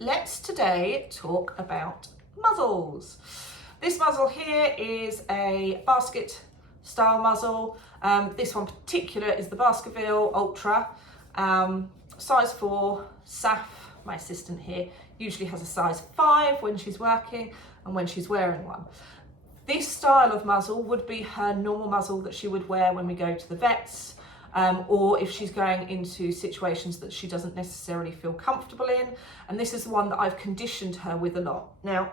let's today talk about muzzles. This muzzle here is a basket style muzzle. This one particular is the Baskerville Ultra, size 4. Saff, my assistant here, usually has a size 5 when she's working and when she's wearing one. This style of muzzle would be her normal muzzle that she would wear when we go to the vets, or if she's going into situations that she doesn't necessarily feel comfortable in. And this is the one that I've conditioned her with a lot. Now,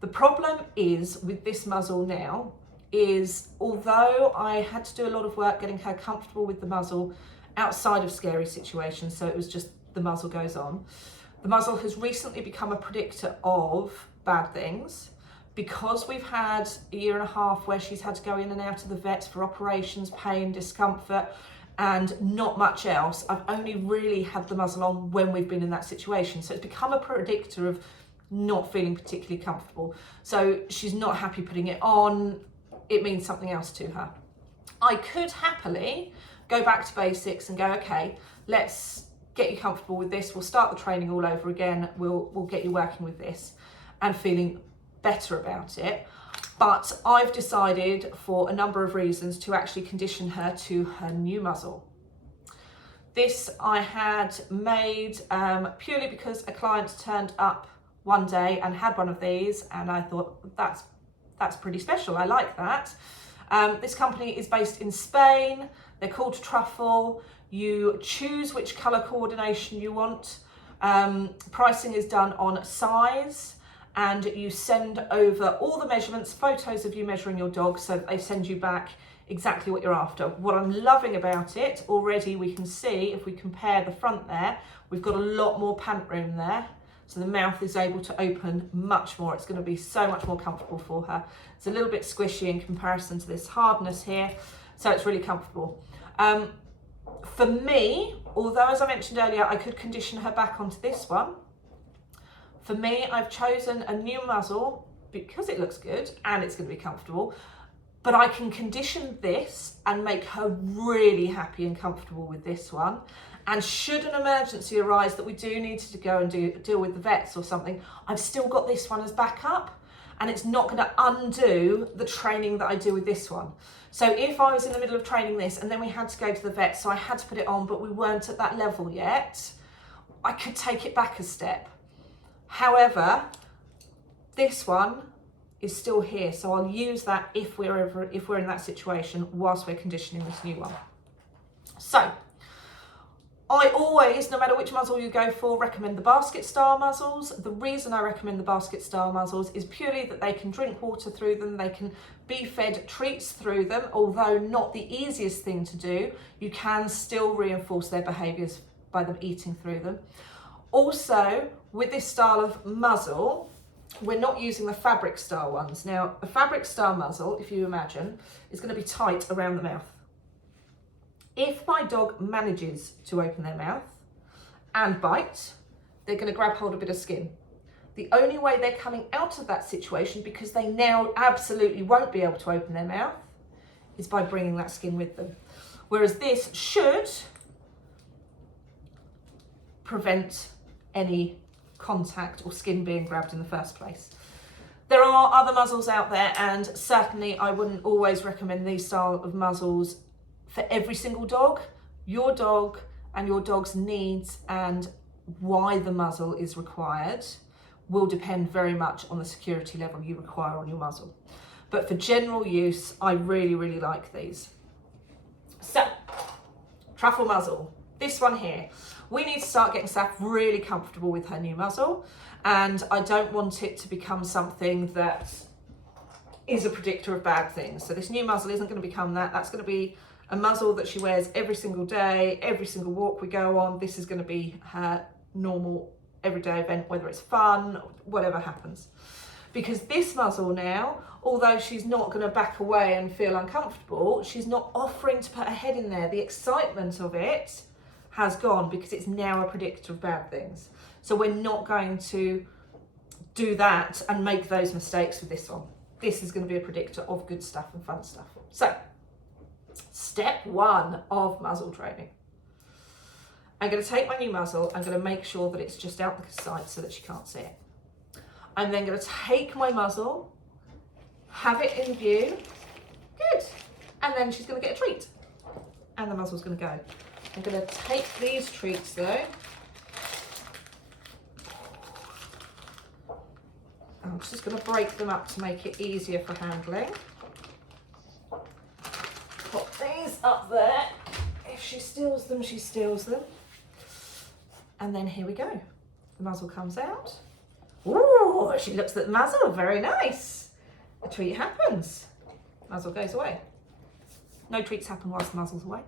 the problem is with this muzzle now is, although I had to do a lot of work getting her comfortable with the muzzle outside of scary situations, so it was just the muzzle goes on, the muzzle has recently become a predictor of bad things. Because we've had a year and a half where she's had to go in and out of the vets for operations, pain, discomfort, and not much else, I've only really had the muzzle on when we've been in that situation. So it's become a predictor of not feeling particularly comfortable. So she's not happy putting it on. It means something else to her. I could happily go back to basics and go, okay, let's get you comfortable with this. We'll start the training all over again. We'll get you working with this and feeling better about it. But I've decided, for a number of reasons, to actually condition her to her new muzzle. This I had made purely because a client turned up one day and had one of these, and I thought that's pretty special. I like that. This company is based in Spain. They're called Truffle. You choose which colour coordination you want. Pricing is done on size, and you send over all the measurements, photos of you measuring your dog, so that they send you back exactly what you're after. What I'm loving about it, already we can see, if we compare the front there, we've got a lot more pant room there. So the mouth is able to open much more. It's going to be so much more comfortable for her. It's a little bit squishy in comparison to this hardness here, so it's really comfortable. For me, although as I mentioned earlier, I could condition her back onto this one, for me, I've chosen a new muzzle because it looks good and it's going to be comfortable, but I can condition this and make her really happy and comfortable with this one. And should an emergency arise that we do need to go and deal with the vets or something, I've still got this one as backup, and it's not going to undo the training that I do with this one. So if I was in the middle of training this and then we had to go to the vet, so I had to put it on, but we weren't at that level yet, I could take it back a step. However, this one is still here, so I'll use that if we're in that situation whilst we're conditioning this new one. So I always, no matter which muzzle you go for, recommend the basket style muzzles. The reason I recommend the basket style muzzles is purely that they can drink water through them, they can be fed treats through them. Although not the easiest thing to do, you can still reinforce their behaviours by them eating through them. Also, with this style of muzzle, we're not using the fabric style ones. Now, a fabric style muzzle, if you imagine, is going to be tight around the mouth. If my dog manages to open their mouth and bite, they're going to grab hold of a bit of skin. The only way they're coming out of that situation, because they now absolutely won't be able to open their mouth, is by bringing that skin with them. Whereas this should prevent any contact or skin being grabbed in the first place. There are other muzzles out there, and certainly I wouldn't always recommend these style of muzzles for every single dog. Your dog and your dog's needs and why the muzzle is required will depend very much on the security level you require on your muzzle. But for general use, I really, really like these. So, Truffle muzzle, this one here. We need to start getting Saff really comfortable with her new muzzle, and I don't want it to become something that is a predictor of bad things. So this new muzzle isn't going to become that. That's going to be a muzzle that she wears every single day, every single walk we go on. This is going to be her normal everyday event, whether it's fun, whatever happens. Because this muzzle now, although she's not going to back away and feel uncomfortable, she's not offering to put her head in there. The excitement of it has gone because it's now a predictor of bad things. So we're not going to do that and make those mistakes with this one. This is going to be a predictor of good stuff and fun stuff. So, step one of muzzle training. I'm going to take my new muzzle. I'm going to make sure that it's just out the side so that she can't see it. I'm then going to take my muzzle, have it in view. Good. And then she's going to get a treat. And the muzzle's going to go. I'm going to take these treats though. I'm just going to break them up to make it easier for handling. Put these up there. If she steals them, she steals them. And then here we go. The muzzle comes out. Ooh, she looks at the muzzle. Very nice. A treat happens. Muzzle goes away. No treats happen whilst the muzzle's away.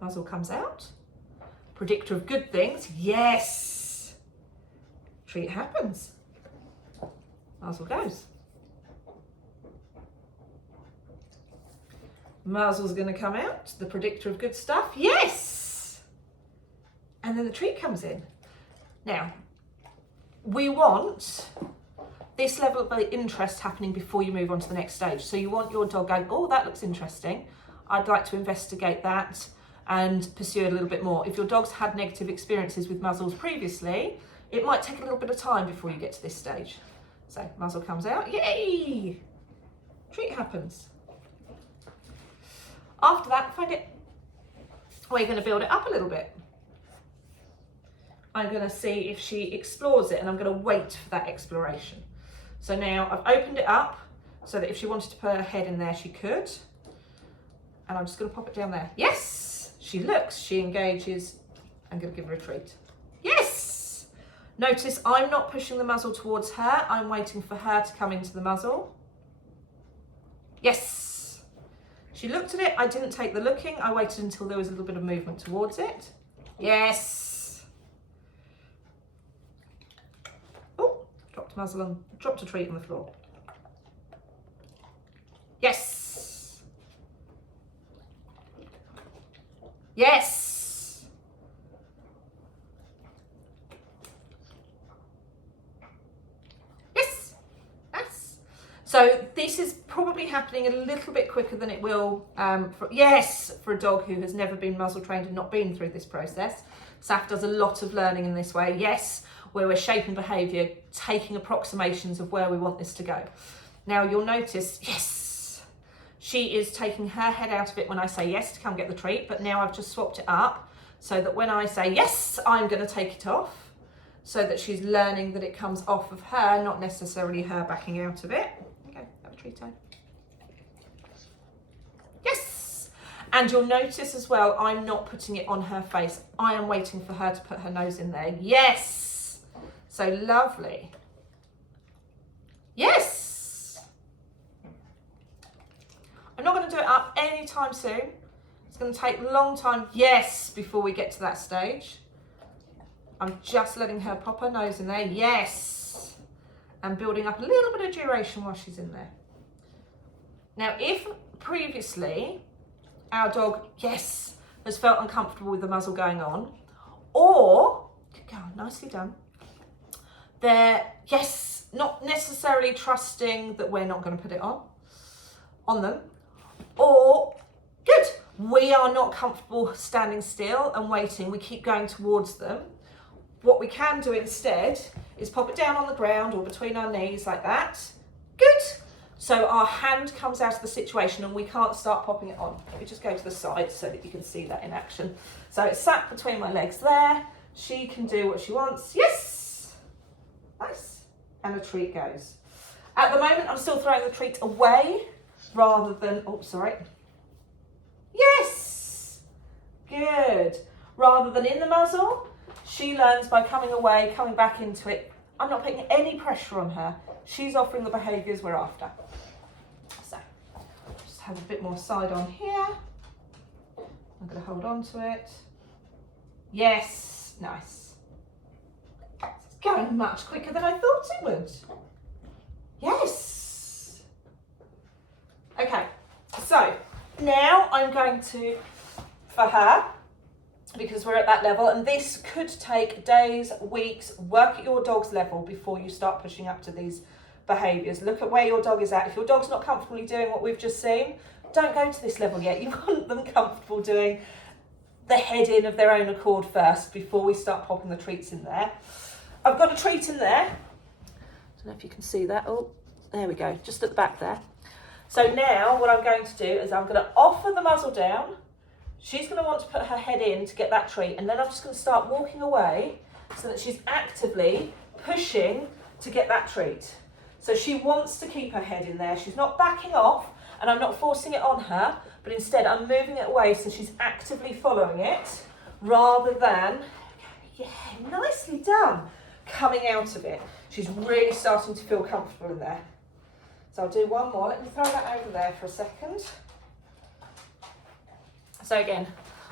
Muzzle comes out. Predictor of good things. Yes. Treat happens. Muzzle goes. Muzzle's going to come out. The predictor of good stuff. Yes. And then the treat comes in. Now, we want this level of interest happening before you move on to the next stage. So you want your dog going, oh, that looks interesting. I'd like to investigate that and pursue it a little bit more. If your dog's had negative experiences with muzzles previously, it might take a little bit of time before you get to this stage. So muzzle comes out, yay! Treat happens. After that, find it. We're going to build it up a little bit. I'm going to see if she explores it, and I'm going to wait for that exploration. So now I've opened it up so that if she wanted to put her head in there, she could. And I'm just going to pop it down there. Yes! She looks, she engages. I'm going to give her a treat. Yes! Notice I'm not pushing the muzzle towards her. I'm waiting for her to come into the muzzle. Yes! She looked at it. I didn't take the looking. I waited until there was a little bit of movement towards it. Yes! Oh, dropped a muzzle on, dropped a treat on the floor. Yes! Yes! Yes! Nice. So this is probably happening a little bit quicker than it will for a dog who has never been muzzle trained and not been through this process. Saff does a lot of learning in this way. Yes, where we're shaping behaviour, taking approximations of where we want this to go. Now you'll notice, yes, she is taking her head out of it when I say yes to come get the treat, but now I've just swapped it up so that when I say yes, I'm going to take it off, so that she's learning that it comes off of her, not necessarily her backing out of it. Okay, have a treat time. Yes! And you'll notice as well, I'm not putting it on her face. I am waiting for her to put her nose in there. Yes! So lovely. Yes! I'm not going to do it up anytime soon. It's going to take a long time, yes, before we get to that stage. I'm just letting her pop her nose in there, yes. And building up a little bit of duration while she's in there. Now, if previously our dog, yes, has felt uncomfortable with the muzzle going on, or, good girl, nicely done, they're, yes, not necessarily trusting that we're not going to put it on them, or, good, we are not comfortable standing still and waiting, we keep going towards them. What we can do instead is pop it down on the ground or between our knees like that. Good. So our hand comes out of the situation and we can't start popping it on. Let me just go to the side so that you can see that in action. So it's sat between my legs there. She can do what she wants. Yes. Nice. And a treat goes. At the moment, I'm still throwing the treat away rather than, oh, sorry. Yes. Good. Rather than in the muzzle, she learns by coming away, coming back into it. I'm not putting any pressure on her. She's offering the behaviours we're after. So, just have a bit more side on here. I'm going to hold on to it. Yes, nice. It's going much quicker than I thought it would. Yes. Okay, so now I'm going to, for her, because we're at that level, and this could take days, weeks, work at your dog's level before you start pushing up to these behaviours. Look at where your dog is at. If your dog's not comfortably doing what we've just seen, don't go to this level yet. You want them comfortable doing the head in of their own accord first before we start popping the treats in there. I've got a treat in there. I don't know if you can see that. Oh, there we go, just at the back there. So now what I'm going to do is I'm going to offer the muzzle down. She's going to want to put her head in to get that treat, and then I'm just going to start walking away so that she's actively pushing to get that treat. So she wants to keep her head in there. She's not backing off, and I'm not forcing it on her, but instead I'm moving it away so she's actively following it rather than, yeah, nicely done, coming out of it. She's really starting to feel comfortable in there. So I'll do one more. Let me throw that over there for a second. So again,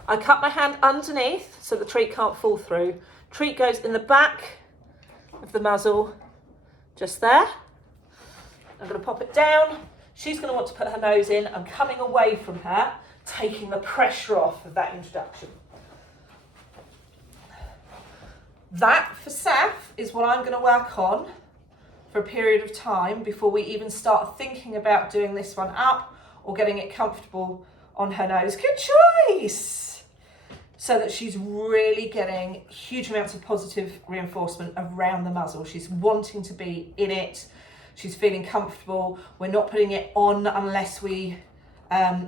I cut my hand underneath so the treat can't fall through. Treat goes in the back of the muzzle, just there. I'm going to pop it down. She's going to want to put her nose in. I'm coming away from her, taking the pressure off of that introduction. That, for Saff, is what I'm going to work on for a period of time before we even start thinking about doing this one up or getting it comfortable on her nose. Good choice! So that she's really getting huge amounts of positive reinforcement around the muzzle. She's wanting to be in it. She's feeling comfortable. We're not putting it on unless we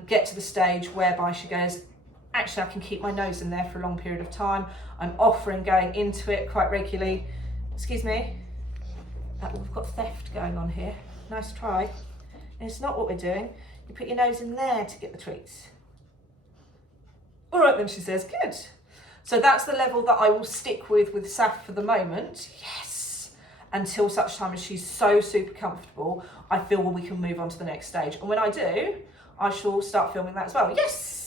get to the stage whereby she goes, actually, I can keep my nose in there for a long period of time. I'm offering going into it quite regularly. Excuse me. We've got theft going on here. Nice try. And it's not what we're doing. You put your nose in there to get the treats. All right then, she says, good. So that's the level that I will stick with Saff for the moment. Yes. Until such time as she's so super comfortable, I feel we can move on to the next stage. And when I do, I shall start filming that as well. Yes.